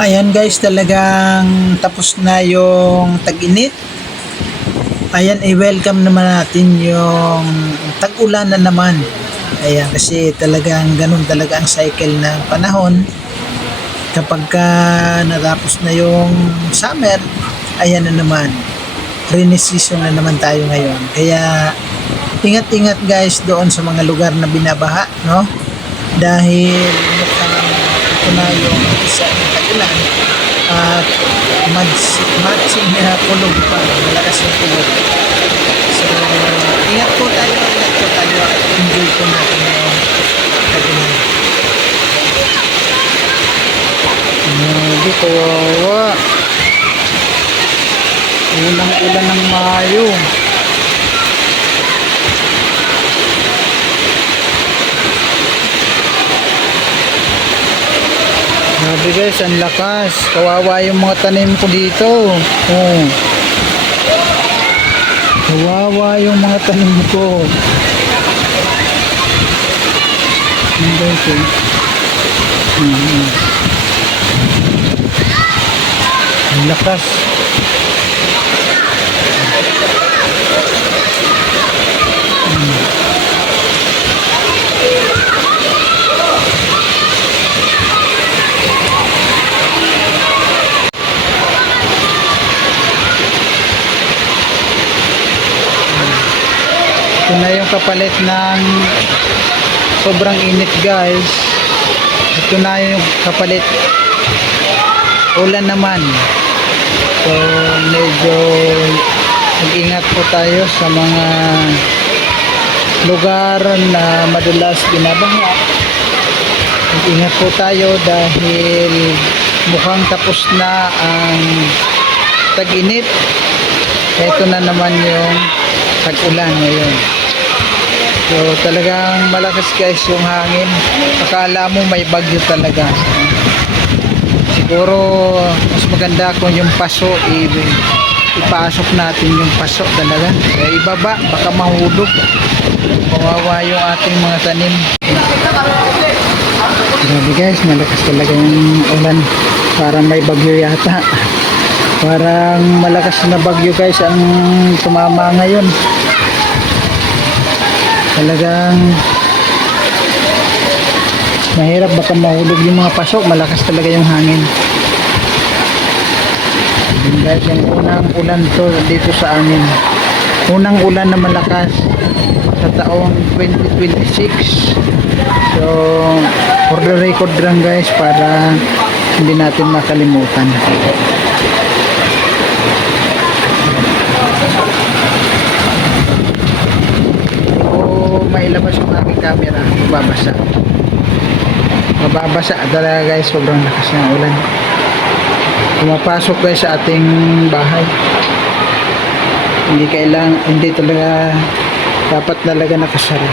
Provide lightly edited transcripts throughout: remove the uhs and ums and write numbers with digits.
Ayan guys, talagang tapos na yung tag-init. Ayan, i-welcome naman natin yung tag-ulan na naman. Ayan, kasi talagang ganun talaga ang cycle ng panahon. Kapag ka natapos na yung summer, ayan na naman. Rainy season na naman tayo ngayon. Kaya ingat-ingat guys doon sa mga lugar na binabaha, no? Dahil mukhang ito na yung isa ng tag-ulan at matching na kulog pa, malakas yung kulog. So, ingat po tayo at enjoy po natin yung tag-ulan. Hindi ko wawa. Unang ulan ng Mayo. Grabe guys, ang lakas. Kawawa yung mga tanim ko dito. Oh. Kawawa yung mga tanim ko. Ang guys eh. Ang lakas. Ito na yung kapalit ng sobrang init guys. Ito na yung kapalit ulan naman. So medyo mag-ingat po tayo sa mga lugar na madalas binabaha. Mag-ingat po tayo dahil mukhang tapos na ang tag-init. Ito na naman yung tag-ulan ngayon. So talagang malakas guys yung hangin. Akala mo may bagyo talaga. Siguro mas maganda kung yung paso ipasok natin yung paso talaga. Kaya ibaba baka mahulog. Kawawa yung ating mga tanim. Grabe guys, malakas talaga yung ulan. Parang may bagyo yata. Parang malakas na bagyo guys ang tumama ngayon. Talagang mahirap, baka mahulog yung mga pasok. Malakas talaga yung hangin. Guys, yung unang ulan to dito sa amin. Unang ulan na malakas sa taong 2026. So for the record lang guys, para hindi natin makalimutan. Mailabas yung aking camera, mababasa talaga guys, sobrang lakas ng ulan. Pumapasok guys sa ating bahay. Hindi talaga dapat talaga nakasara.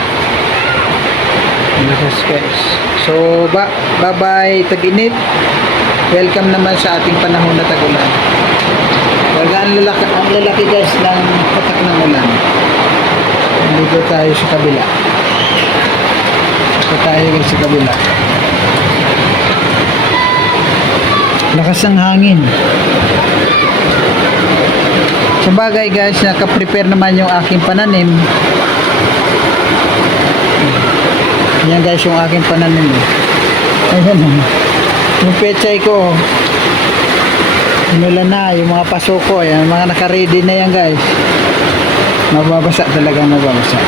Lakas guys. So bye bye tag-init. Welcome naman sa ating panahon na tag-ulan. Talaga ang lalaki guys ng patak ng ulan. Dito tayo sa kabila. Dito tayo guys sa kabila. Lakas ng hangin. Sa bagay guys, naka-prepare naman yung aking pananim. Yan guys yung aking pananim. Ayan o. Yung pechay ko. Inulan na. Yung mga paso ko. Ayan, mga naka-ready na yan guys. Mababasa talaga, mababasa.